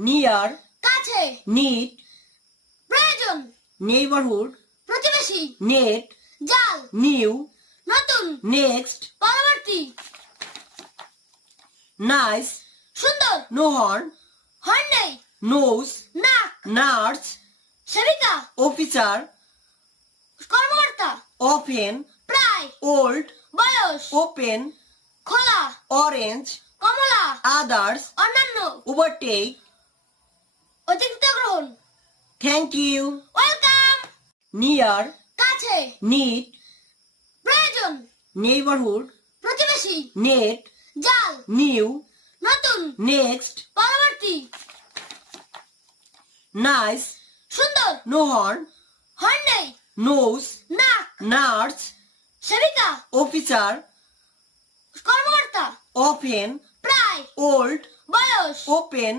near, কাছে, NEET, প্রয়োজন, neighbourhood, প্রতিবেশী, নেট, জাল, নিউ, নতুন, নেক্সট, পরবর্তী, নাইস, সুন্দর, নো হর্ন, হর্ন নেই, নোজ, নাক, নার্স, সেবিকা, অফিসার, কর্মকর্তা, ওপেন, প্রায়, ওল্ড, বয়স, ওপেন, খোলা, অরেঞ্জ, কমলা, আদার্স, অন্যান্য, ওভারটেক, অতিরিক্ত গ্রহণ, থ্যাংক ইউ, ওয়েলকাম, নিয়ার, কাছে, নিট, প্রয়োজন, নেইবারহুড, প্রতিবেশী, নেট, জাল, নিউ, নতুন, নেক্সট, পরবর্তী, নাইস, সুন্দর, নো হর্ন, হর্ন নেই, নোজ, নাক, নার্স, সেবিকা, অফিসার, কর্মকর্তা, ওপেন, প্রায়, ওল্ড, বয়স, ওপেন,